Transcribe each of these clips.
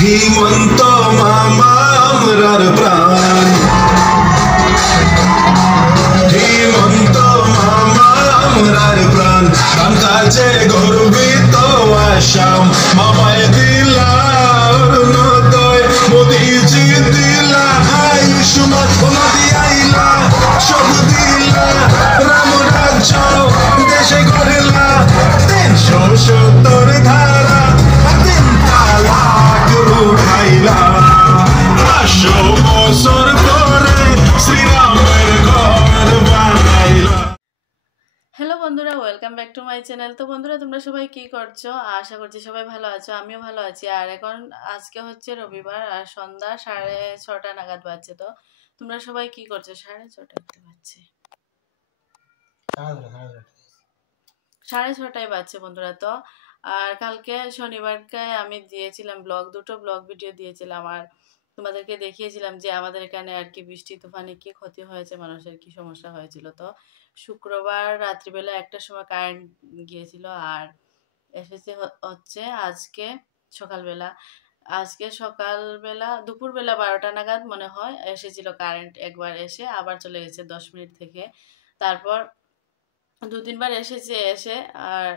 হিমন্ত মামা আমরার প্রাণ, হিমন্ত মামা আমরার প্রাণ, কাম কাজে গর্বিত আসাম, মামায় দিলা অরুণোদয়, মোদিজি দিলা আয়ুষ্মান, মোদি আইলা সব দিলা, রাম রাজ্য দেশে গড়লা 370 ধারা, 3 তালাক উঠাইলা, 500 বছর পরে শ্রীরামের ঘর বানাইলা। হ্যালো বন্ধুরা, welcome back to my channel. তো বন্ধুরা, তোমরা সবাই কি করছো? আশা করছি সবাই ভালো আছো, আমিও ভালো আছি। আর এখন আজকে হচ্ছে রবিবার আর সন্ধ্যা 6:30 নাগাদ বাজছে। তো তোমরা সবাই কি করছো? 6:30 দেখতে পাচ্ছি, 6:30 বাজছে বন্ধুরা। তো আর কালকে শনিবারকে আমি দিয়েছিলাম দুটো ব্লগ ভিডিও দিয়েছিলাম, আর তোমাদেরকে দেখিয়েছিলাম যে আমাদের এখানে আর কি বৃষ্টি তুফানে কি ক্ষতি হয়েছে, মানুষের কি সমস্যা হয়েছিল। তো শুক্রবার রাত্রিবেলা 1টার সময় কারেন্ট গিয়েছিল, আর এসেছে হচ্ছে আজকে সকালবেলা। আজকে সকালবেলা দুপুরবেলা 12টা নাগাদ মনে হয় এসেছিল কারেন্ট, একবার এসে আবার চলে গেছে 10 মিনিট থেকে। তারপর 2-3বার এসে আর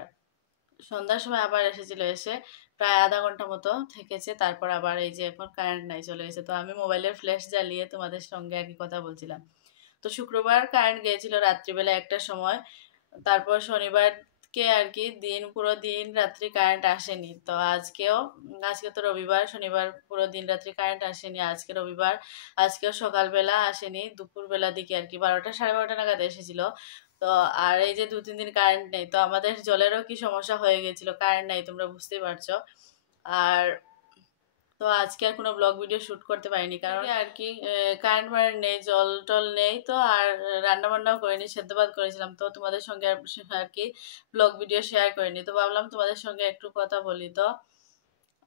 সন্ধ্যার সময় আবার এসেছিল, এসে প্রায় আধা ঘন্টা মতো থেকেছে। তারপর আবার এই যে এখন কারেন্ট নাই, চলে গেছে। তো আমি মোবাইলের ফ্ল্যাশ জ্বালিয়ে তোমাদের সঙ্গে আর কি কথা বলছিলাম। তো শুক্রবার কারেন্ট গিয়েছিল রাত্রিবেলা 1টার সময়। তারপর শনিবারকে আর কি পুরো দিন রাত্রি কারেন্ট আসেনি। তো আজকে তো রবিবার, শনিবার পুরো দিন রাত্রি কারেন্ট আসেনি। আজকে রবিবার, আজকেও সকালবেলা আসেনি, দুপুরবেলা দিকে আর কি 12টা 12:30 নাগাদ এসেছিল। তো আর এই যে 2-3 দিন কারেন্ট নেই, তো আমাদের জলেরও কি সমস্যা হয়ে গেছিল, কারেন্ট নাই, তোমরা বুঝতেই পারছো। আর তো আজকে আর কোনো ব্লগ ভিডিও শ্যুট করতে পারিনি, কারণ আর কি কারেন্ট নেই, জল টল নেই। তো আর রান্না বান্নাও করিনি, সেদ্ধ ভাত করেছিলাম। তো তোমাদের সঙ্গে আর কি ব্লগ ভিডিও শেয়ার করিনি। তো ভাবলাম তোমাদের সঙ্গে একটু কথা বলি। তো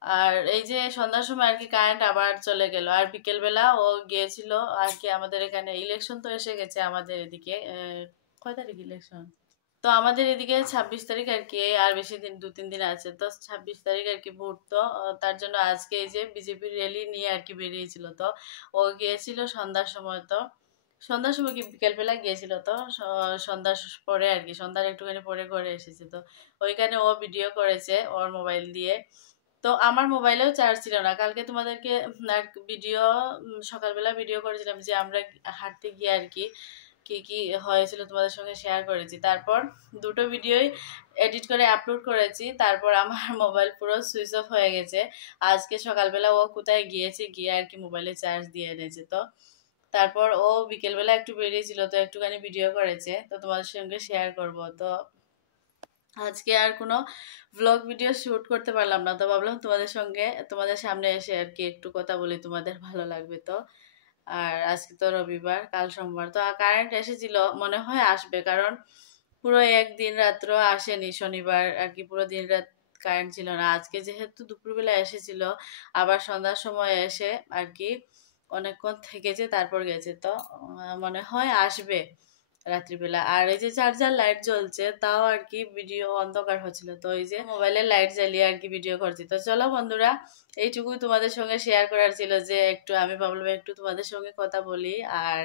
আর এই যে সন্ধ্যার সময় আর কি কারেন্ট আবার চলে গেল, আর বিকেলবেলা ও গিয়েছিল আর কি আমাদের এখানে ইলেকশন তো এসে গেছে আমাদের এদিকে। কয় তারিখ ইলেকশন? তো আমাদের এদিকে 26 তারিখ আর কি, আর বেশি দিন 2-3 দিন আছে। তো 26 তারিখ আর কি ভোট। তো তার জন্য আজকে এই যে বিজেপির র্যালি নিয়ে আর কি বেরিয়েছিল। তো ও গিয়েছিল সন্ধ্যার সময়। তো সন্ধ্যার সময় কি বিকেলবেলা গিয়েছিল। তো সন্ধ্যার পরে আর কি, সন্ধ্যার একটুখানি পরে ঘরে এসেছে। তো ওইখানে ও ভিডিও করেছে ওর মোবাইল দিয়ে। তো আমার মোবাইলেও চার্জ ছিল না। কালকে তোমাদেরকে ভিডিও সকালবেলা ভিডিও করেছিলাম যে আমরা হাঁটতে গিয়ে আর কি কি কি হয়েছিল তোমাদের সঙ্গে শেয়ার করেছি। তারপর দুটো ভিডিওই এডিট করে আপলোড করেছি। তারপর আমার মোবাইল পুরো সুইচ অফ হয়ে গেছে। আজকে সকালবেলা ও কোথায় গিয়েছে, গিয়ে আর কি মোবাইলে চার্জ দিয়ে এনেছে। তো তারপর ও বিকেলবেলা একটু বেরিয়েছিল, তো একটুখানি ভিডিও করেছে, তো তোমাদের সঙ্গে শেয়ার করব। তো আজকে আর কোনো ব্লগ ভিডিও শ্যুট করতে পারলাম না। তো ভাবলাম তোমাদের সামনে এসে আর কি একটু কথা বলি, তোমাদের ভালো লাগবে। তো আর আজকে তো রবিবার, কাল সোমবার। তো কারেন্ট এসেছিল, মনে হয় আসবে, কারণ পুরো একদিন রাত্র আসেনি। শনিবার আর কি পুরো দিন রাত কারেন্ট ছিল না। আজকে যেহেতু দুপুরবেলা এসেছিল, আবার সন্ধ্যার সময় এসে আর কি অনেকক্ষণ থেকেছে, তারপর গেছে। তো মনে হয় আসবে রাত্রিবেলা। আর এই যে চার্জার লাইট জ্বলছে, তাও আর কি ভিডিও অন্ধকার হচ্ছিল। তো এই যে মোবাইলের লাইট জ্বালিয়ে আর কি ভিডিও করছি। তো চলো বন্ধুরা, এইটুকুই তোমাদের সঙ্গে শেয়ার করার ছিল, যে আমি ভাবলাম একটু তোমাদের সঙ্গে কথা বলি। আর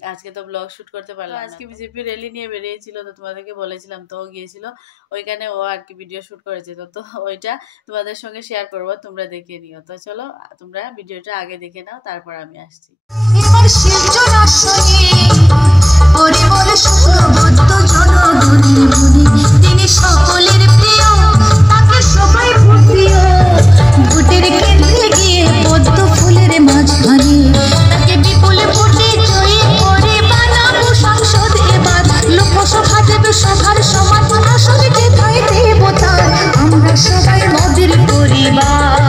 আজকে তো ব্লগ শুট করতে পারলাম না। আজকে বিজেপি র্যালি নিয়ে বেরিয়েছিল, তো তোমাদেরকে বলেছিলাম। তো ও গিয়েছিল ওইখানে, ও আর কি ভিডিও শুট করেছে। তো ওইটা তোমাদের সঙ্গে শেয়ার করবো, তোমরা দেখে নিও। তো চলো তোমরা ভিডিওটা আগে দেখে নাও, তারপর আমি আসছি। তিনি সকলের প্রিয়, তাকে সবাই প্রিয়। ভোটের কেন্দ্রে গিয়ে পদ্ম ফুলের মাঝখানে তাকে বিপুল ভোটে জয়ী করে বানাবো সংসদ এবার। লোকসভা দেবে সবার সমান, আসলে কোথায় দেব তার, আমরা সবাই মোদির পরিবার।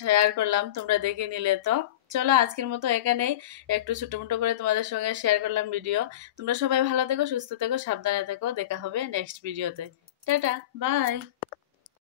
শেয়ার করলাম, তোমরা দেখে নিলে। তো চলো আজকের মতো এখানেই, একটু ছোটমোটো করে তোমাদের সঙ্গে শেয়ার করলাম ভিডিও। তোমরা সবাই ভালো থেকো, সুস্থ থেকো, সাবধানে থেকো। দেখা হবে নেক্সট ভিডিওতে। Ta ta, by.